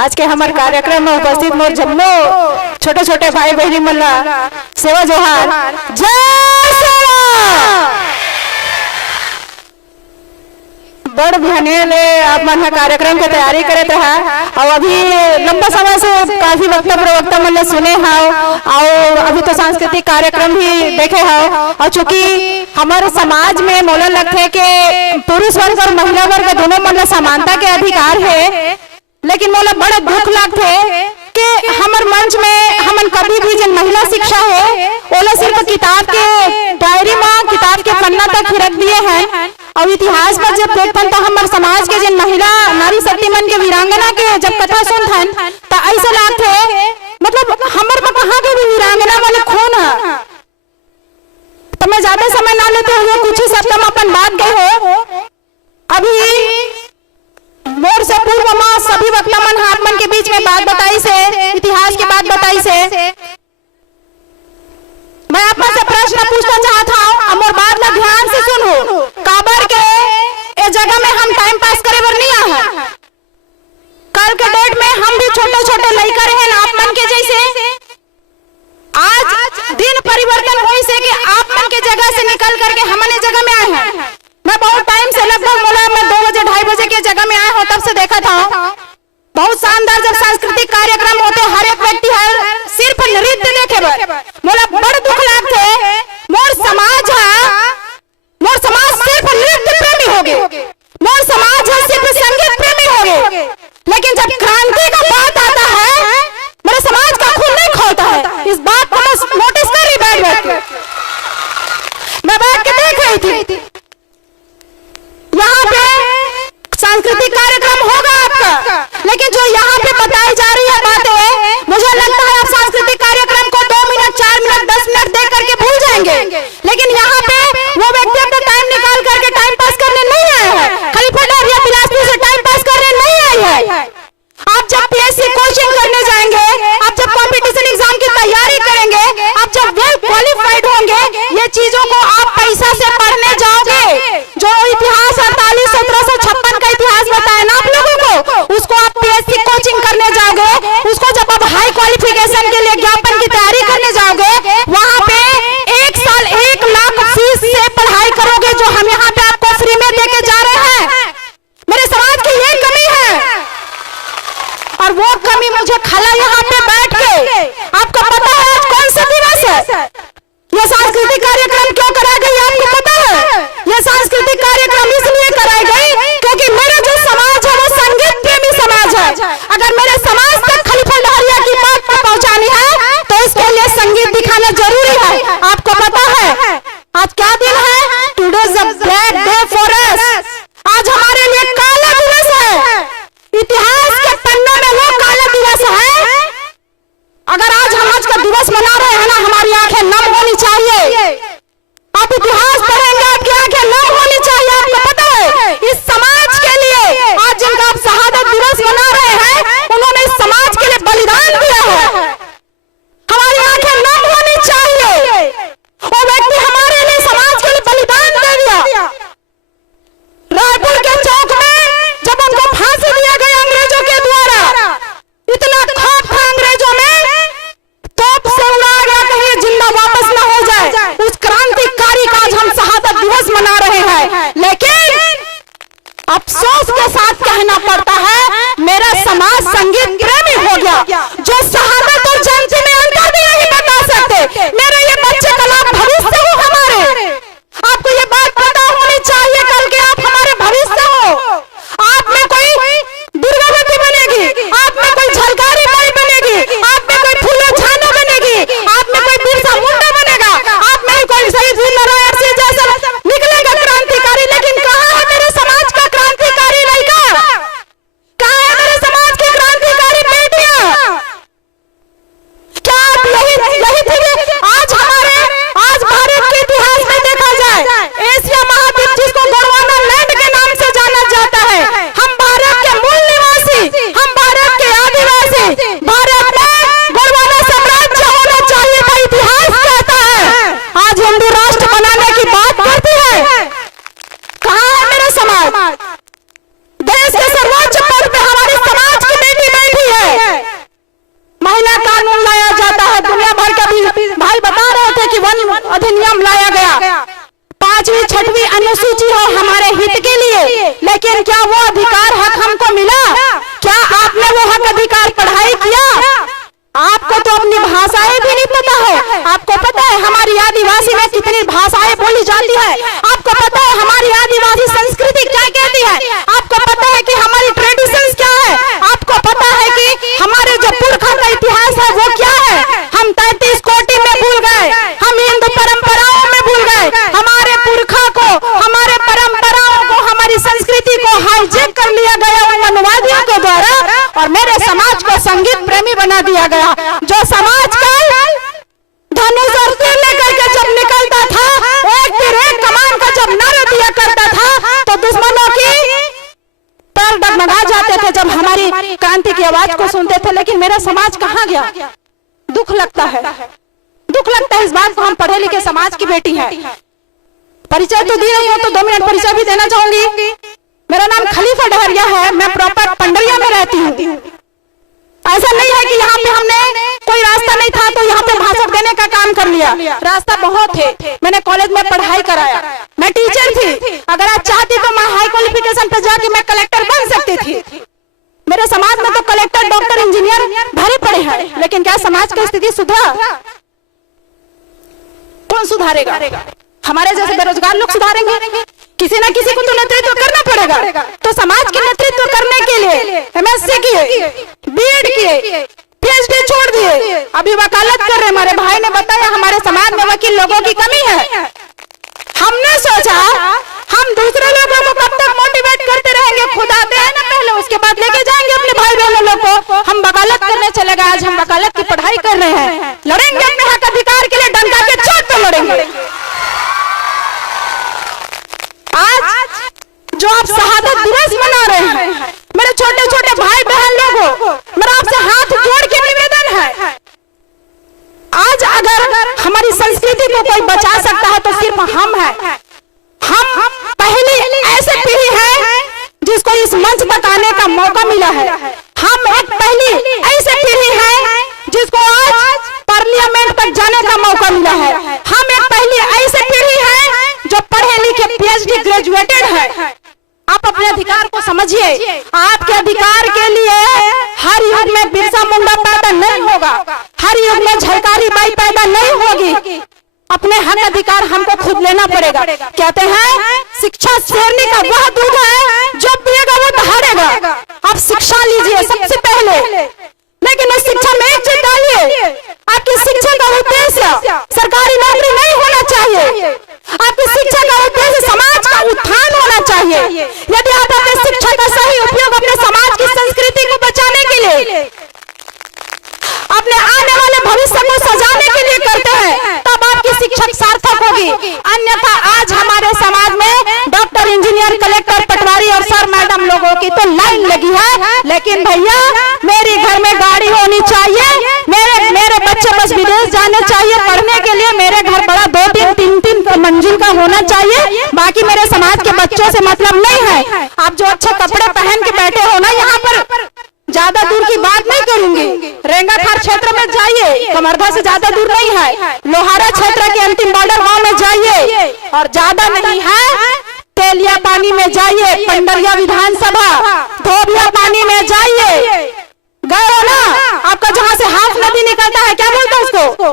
आज के हमारे कार्यक्रम में उपस्थित मोर जम्मो छोटे छोटे भाई बहनी मल्ला सेवा जोहार जय सेवा। बड़ बिहाने ले आप मन कार्यक्रम की तैयारी करते हैं और अभी लंबा समय से काफी वक्ता प्रवक्ता मन सुने हैं और अभी तो सांस्कृतिक कार्यक्रम भी देखे हैं और चूंकि हमारे समाज में मोला लगता है कि पुरुष वर्ग और महिला वर्ग दोनों मन समानता के अधिकार है, लेकिन मोला बड़ा दुख लगता है कि हमारे मंच में हमन कभी भी जन महिला शिक्षा है ओला सिर्फ किताब के डायरी में किताब के पन्ना तक रख दिए हैं और इतिहास पर जब देखते तो हमारे समाज के जन महिला नारी शक्ति मन के वीरांगना के जब कथा सुनथन तो ऐसा लगते है मतलब हमारे में कहाँ के भी वीरांगना वाले खून है। तो मैं ज्यादा समय ना लेते हुए कुछ ही शब्द में अपन बात गए हो। अभी मोर से पूर्व में सभी वक्ता मन हाथ मन के बीच में बात बताई से इतिहास की बात बताई से मैं आप से प्रश्न पूछना चाहता हूँ। और बात ला ध्यान से सुनो। काबर के ए जगह में हम टाइम पास करे बर नहीं आए हैं। कल के डेट में हम भी छोटे छोटे लड़का रहे आप मन के जैसे आज दिन परिवर्तन हुई से कि आप मन के जगह से निकल करके हमने जगह में आए हैं। मैं बहुत टाइम से लगभग मोला मैं 2 बजे 2:30 बजे के जगह में आया हूँ तब से देखा था बहुत शानदार जब सांस्कृतिक कार्यक्रम होते हर एक व्यक्ति हर सिर्फ नृत्य देखे बर मोला बड़ दुख लगते मोर समाज सिर्फ नृत्य प्रेमी हो गए, मोर समाज है सिर्फ संगीत प्रेमी हो गए, लेकिन जब क्रांति का बात आता है मेरे समाज का खून नहीं खोलता है। इस बात को मैं नोटिस कर रही बैठ के मैं बैठ के देख रही थी। यहाँ पे सांस्कृतिक कार्यक्रम होगा आपका, लेकिन जो यहाँ पे बताई जा रही है बातें मुझे लगता है आप सांस्कृतिक कार्यक्रम को 2 मिनट 4 मिनट 10 मिनट देख करके भूल जाएंगे, लेकिन यहाँ पे वो व्यक्ति अपना टाइम निकाल करके टाइम पास करने नहीं आए हैं, खाली फटाफट या बिलासपुर से टाइम पास करने नहीं आए हैं। आप जब पीएससी कोचिंग करने जाएंगे, आप जब कंपटीशन एग्जाम की तैयारी करेंगे, आप जब वेल क्वालिफाइड होंगे, ये चीजों को आप पैसा से पढ़ने जाओगे। जो इतिहास 1756 का इतिहास बताया ना आप लोगों को, उसको आप पीएससी कोचिंग करने जाओगे, उसको जब आप हाई क्वालिफिकेशन के लिए ज्ञापन की तैयारी करने जाओगे, वहां पे 1 साल 1 लाख फीस से पढ़ाई करोगे जो हम यहाँ पे आपको फ्री में देके जा रहे हैं। मेरे समाज की ये कमी है और वो कमी मुझे खला यहाँ पे बैठ के। आपको पता है आज कौन सा दिवस है? ये सांस्कृतिक कार्यक्रम क्यों कराई गई आपको पता है? ये सांस्कृतिक कार्यक्रम इसलिए कराई गई क्योंकि मेरा जो समाज है वो संगीत प्रेमी समाज है। अगर मेरे समाज तक खलीफा लहरिया की बात पहुंचानी है तो इसके लिए संगीत दिखाना जरूरी है। आपको पता है आज क्या दिन है? Today is a black day for us. आज हमारे लिए काला दिवस है, इतिहास के पन्नों में वो काला दिवस है। अगर आज हम आज का दिवस मना रहे हैं ना, हमारी आंखें नम होनी चाहिए। आप इतिहास पढ़ेंगे आपकी आंखें नम होनी चाहिए। आपको पता है इस समाज के लिए आज जिनका आप शहादत दिवस मना रहे हैं उन्होंने इस समाज के लिए बलिदान दिया है। हमारी आंखें नम होनी चाहिए। वो व्यक्ति हमारे लिए समाज के लिए बलिदान दे दिया। रायपुर के चौक में जब उनको फांसी दिया गया अंग्रेजों के द्वारा, इतना खौफ था अंग्रेजों में, तोप से उड़ा गया कहीं जिंदा वापस न हो जाए। उस क्रांतिकारी का आज हम शहादत दिवस मना रहे हैं, लेकिन अफसोस के साथ कहना पड़ता है मेरा समाज संगीत प्रेमी हो गया जो शहादत और जयंती में अंतर भी नहीं बता सकते। मेरे ये बच्चे कल आप भविष्य हो हमारे, आपको ये बात पता होनी चाहिए। कल के आप हमारे भविष्य हो। आप में कोई दुर्गावती बनेगी, आप में कोई झलकारी बाई बनेगी, आप में कोई फूले छानो बनेगी, आप में कोई बिरसा मुंडा बनेगा, आप में कोई शहीद नारायण सिंह जैसा निकलेगा क्रांतिकारी। लेकिन कहाँ है मेरे समाज का क्रांतिकारी लड़का? अधिनियम लाया गया, 5वीं 6वीं अनुसूची हो हमारे हित के लिए, लेकिन क्या वो अधिकार हक हमको मिला? क्या आपने वो हक अधिकार पढ़ाई किया? आपको तो अपनी भाषाएं भी नहीं पता है। आपको पता है हमारी आदिवासी में कितनी भाषाएं बोली जाती है? आपको पता है हमारी आदिवासी संस्कृति क्या कहती है? आपको पता है कि हमारी ट्रेडिशंस क्या है? आपको पता है कि हमारे जो पुरखा का इतिहास है वो क्या है? हम 33 कोटि में भूल गए, हम हिंदू परंपराओं में भूल गए। हमारे पुरखा को, हमारे परंपराओं को, हमारी संस्कृति को हाईजैक कर लिया गया उन अनुवादियों के द्वारा, और मेरे समाज को संगीत प्रेमी बना दिया गया। जो समाज का धनुष और तीर लेकर के जब निकलता था, एक तीर एक कमान का जब नारा दिया करता था, तो दुश्मनों की पैर डगमगा जाते थे जब हमारी क्रांति की आवाज को सुनते थे। लेकिन मेरा समाज कहाँ गया? दुख लगता है, दुख लगता है इस बात को। हम पढ़े लिखे समाज की बेटी है। परिचय तो दी नहीं हो तो 2 मिनट परिचय भी देना चाहूंगी। मेरा नाम खलीफा डहरिया है, मैं प्रॉपर पंडरिया में रहती हूँ। ऐसा नहीं है कि यहाँ पे हमने कोई रास्ता नहीं था तो यहाँ पे भाषण देने का काम कर लिया। रास्ता बहुत है। मैंने कॉलेज में पढ़ाई कराया, मैं टीचर थी। अगर आज चाहती तो मैं हाई क्वालिफिकेशन पे जाके मैं कलेक्टर बन सकती थी। मेरे समाज में तो कलेक्टर, डॉक्टर, इंजीनियर भरे पड़े हैं, लेकिन क्या समाज की स्थिति सुधरा? कौन सुधारेगा? हमारे जैसे बेरोजगार लोग सुधारेंगे? किसी ना किसी को तो नेतृत्व करना पड़ेगा। तो समाज के नेतृत्व करने के लिए MSc किए, BEd किए, PhD छोड़ दिए, अभी वकालत कर रहे। हमारे भाई ने बताया हमारे समाज में वकील लोगों की कमी है। हमने सोचा हम दूसरे लोगों को कब तक मोटिवेट करते रहेंगे? खुद आते हैं ना पहले, उसके बाद लेके जाएंगे अपने भाई बहनों लोग को। हम वकालत करने चले गए। आज हम वकालत की पढ़ाई कर रहे हैं, लड़ेंगे अपने हक अधिकार के लिए, डंका के चोट पे लड़ेंगे। आज जो आप शहादत दिवस मना रहे हैं, मेरे छोटे छोटे भाई बहन लोगों, मेरा आपसे हाथ जोड़ के निवेदन है, आज अगर हमारी संस्कृति को कोई बचा सकता है तो सिर्फ हम हैं। हम पहली ऐसे पीढ़ी है जिसको इस मंच तक आने का मौका मिला है। हम एक पहली ऐसे पीढ़ी है जिसको आज पार्लियामेंट तक जाने का मौका मिला है। हम एक पहली ऐसे पीढ़ी है जो पढ़े लिखे PhD ग्रेजुएटेड है। आप अपने अधिकार को समझिए। आपके अधिकार के लिए हर युग में बिरसा मुंडा पैदा नहीं होगा, हर युग में झलकारी बाई पैदा नहीं होगी। अपने हक अधिकार हमको खुद लेना पड़ेगा। कहते हैं शिक्षा शेरनी का वह दूध है जो पिएगा वो दहाड़ेगा। आप शिक्षा लीजिए सबसे पहले, लेकिन उस शिक्षा में एक चीज डालिए, आपकी शिक्षा का उद्देश्य सरकारी नौकरी नहीं होना चाहिए। आपकी शिक्षा का उद्देश्य समाज का उत्थान होना चाहिए। यदि आप अपने शिक्षा का सही उपयोग अपने समाज की संस्कृति को बचाने के लिए, अपने आने वाले भविष्य को सजाने के लिए करते हैं, तब आपकी शिक्षा सार्थक होगी। अन्यथा आज हमारे समाज में डॉक्टर, इंजीनियर, कलेक्टर, पटवारी और सर मैडम लोगों की तो लाइन लगी है। लेकिन भैया मेरे घर में गाड़ी होनी चाहिए, मेरे बच्चे बस विदेश जाने चाहिए पढ़ने के लिए, मेरे घर बड़ा 2-3 मंजिल का होना चाहिए। बाकी मेरे समाज के बच्चों से मतलब नहीं है। आप जो अच्छे कपड़े पहन के बैठे हो ना, यहाँ पर ज्यादा दूर की बात नहीं करूंगी। रेंगाखार क्षेत्र में जाइए, कमरधा से ज्यादा दूर नहीं है। लोहारा क्षेत्र के अंतिम बॉर्डर गांव में जाइए, और ज्यादा नहीं है तेलिया पानी में जाइए, पंडरिया विधानसभा, धोबिया पानी में जाइए। गए हो ना? आपका जहाँ से हाफ नदी निकलता है, क्या बोलते हैं उसको?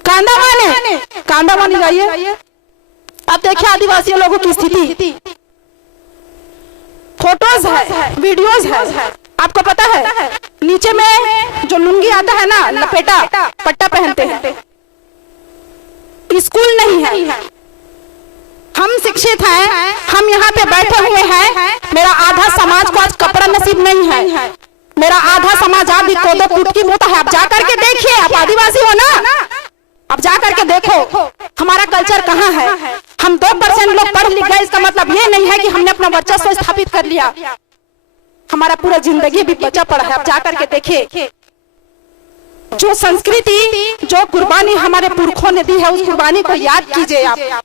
कांदावानी। कांदावानी जाइए। अब देखिए आदिवासी लोगों की स्थिति, फोटोज है, वीडियोज है। आपको पता है नीचे में जो लुंगी आता है ना, लपेटा पट्टा पहनते हैं। स्कूल नहीं है। हम शिक्षित हैं, हम यहाँ पे बैठे हुए हैं। मेरा आधा समाज को आज कपड़ा नसीब नहीं है। मेरा आधा समाज आज भी कोदो कूट की बोता है। आप जा करके देखिए, आप आदिवासी हो ना, अब जा करके देखो हमारा कल्चर कहाँ है। हम 2% लोग पढ़ लिख गए, इसका मतलब ये नहीं है कि हमने अपना वर्चस्व स्थापित कर लिया। हमारा पूरा जिंदगी भी बचा पड़ा है। अब जा करके देखिए, जो संस्कृति, जो कुर्बानी हमारे पुरखों ने दी है, उस कुर्बानी को याद कीजिए। आप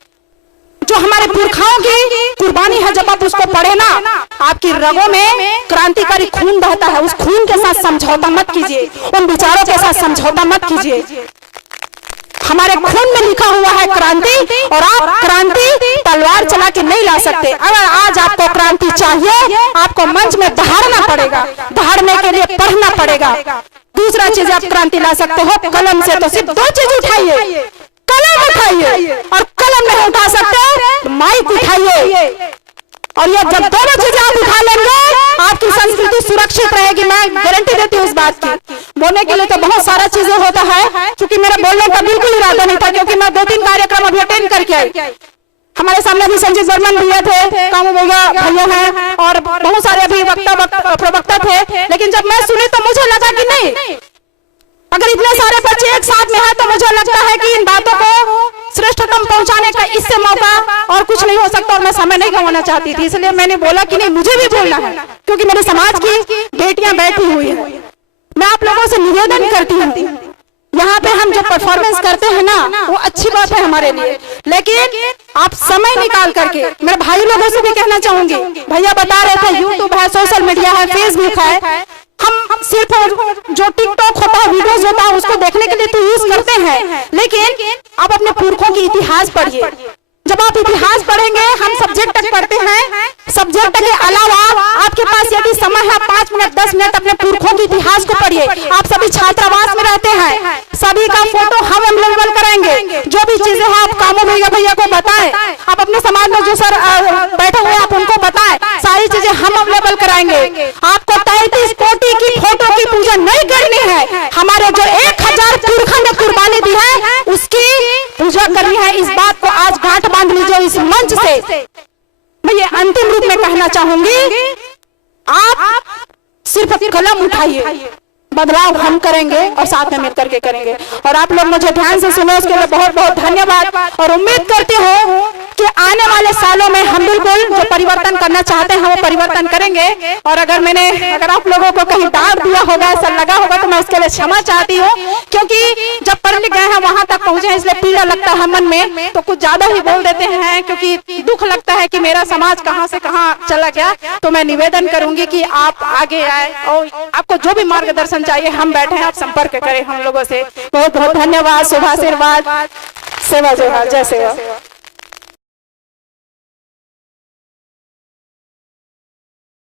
जो हमारे पुरखाओं की कुर्बानी है, जब आप उसको पढ़े ना, आपकी रगों में क्रांतिकारी खून बहता है। उस खून के साथ समझौता मत कीजिए, उन विचारों के साथ समझौता मत कीजिए। हमारे खून में लिखा हुआ है क्रांति, और आप क्रांति तलवार चला के नहीं ला सकते। अगर आज आपको क्रांति चाहिए, आपको मंच में दहाड़ना पड़ेगा, दहाड़ने के लिए पढ़ना पड़ेगा। दूसरा चीज आप क्रांति ला सकते हो कलम से, तो सिर्फ 2 चीज उठाइए, कलम उठाइए, और कलम नहीं उठा सकते तो माइक उठाइए। और ये जब दोनों चीजें आप उठा लेंगे, आपकी संस्कृति सुरक्षित रहेगी। मैं गारंटी देती हूँ इस बात की। बोलने के लिए तो बहुत सारा चीजें होता है, क्योंकि मेरा बोलने का बिल्कुल इरादा नहीं था, क्योंकि मैं 2-3 कार्यक्रम अभी अटेंड करके आई। हमारे सामने भी संजीव बर्मन भैया थे, कामू भैया हैं, और बहुत सारे अभी प्रवक्ता थे। लेकिन जब मैं सुनी तो मुझे लगा कि नहीं, अगर इतने सारे बच्चे एक साथ में हैं तो मुझे लगता है कि इन बातों को श्रेष्ठतम पहुंचाने का इससे मौका और कुछ नहीं हो सकता। और मैं समय नहीं गंवाना चाहती थी, इसलिए मैंने बोला कि नहीं, मुझे भी बोलना है, क्योंकि मेरे समाज की बेटियां बैठी हुई हैं। मैं आप लोगों से निवेदन करती हूँ, यहाँ पे हम जो परफॉर्मेंस करते हैं ना, वो अच्छी बात है हमारे लिए, लेकिन आप समय निकाल करके, मेरे भाई लोगों से भी कहना चाहूंगी, भैया बता रहे थे यूट्यूब है, सोशल मीडिया है, फेसबुक है, हम सिर्फ जो टिकटॉक होता है, वीडियोस होता है, उसको देखने के लिए तो यूज करते हैं, लेकिन आप अपने पुरखों की इतिहास पढ़िए। जब आप इतिहास पढ़ेंगे, हम सब्जेक्ट तक पढ़ते हैं, सब्जेक्ट के अलावा आपके पास यदि समय है 5 मिनट 10 मिनट अपने पुरखों के इतिहास को पढ़िए। आप सभी छात्रावास में रहते हैं, सभी का फोटो हम अवेलेबल कराएंगे। जो भी चीजें हैं आप कामू भैया को बताएं, आप अपने समाज में जो सर बैठे हुए आप उनको बताएं, सारी चीजें हम अवेलेबल कराएंगे। आपको 33 कोटि की फोटो की पूजा नहीं करनी है, हमारे जो 1000 पुरखों ने कुर्बानी दी है उसकी पूजा करनी है। इस बात को आज गांठ बांध लीजिए इस मंच से। मैं ये अंतिम रूप में कहना चाहूंगी, आप सिर्फ कलम उठाइए, बदलाव हम करेंगे और साथ में मिलकर के करेंगे। और आप लोग मुझे ध्यान से सुनो, उसके लिए बहुत बहुत धन्यवाद। और उम्मीद करती हूँ कि आने वाले सालों में हम बिल्कुल जो परिवर्तन करना चाहते हैं वो परिवर्तन करेंगे। और अगर आप लोगों को कहीं डांट दिया होगा, ऐसा लगा होगा, तो मैं उसके लिए क्षमा चाहती हूँ, क्योंकि जब पढ़ लिख गए हैं वहां तक पहुंचे हैं, इसलिए पीड़ा लगता है मन में, तो कुछ ज्यादा ही बोल देते हैं, क्योंकि दुख लगता है कि मेरा समाज कहां से कहां चला गया। तो मैं निवेदन करूंगी कि आप आगे आए और आपको जो भी मार्गदर्शन चाहिए, हम बैठे हैं, आप संपर्क करें हम लोगों से। बहुत बहुत धन्यवाद। शुभ आशीर्वाद। सेवा जोहार, जय सेवा।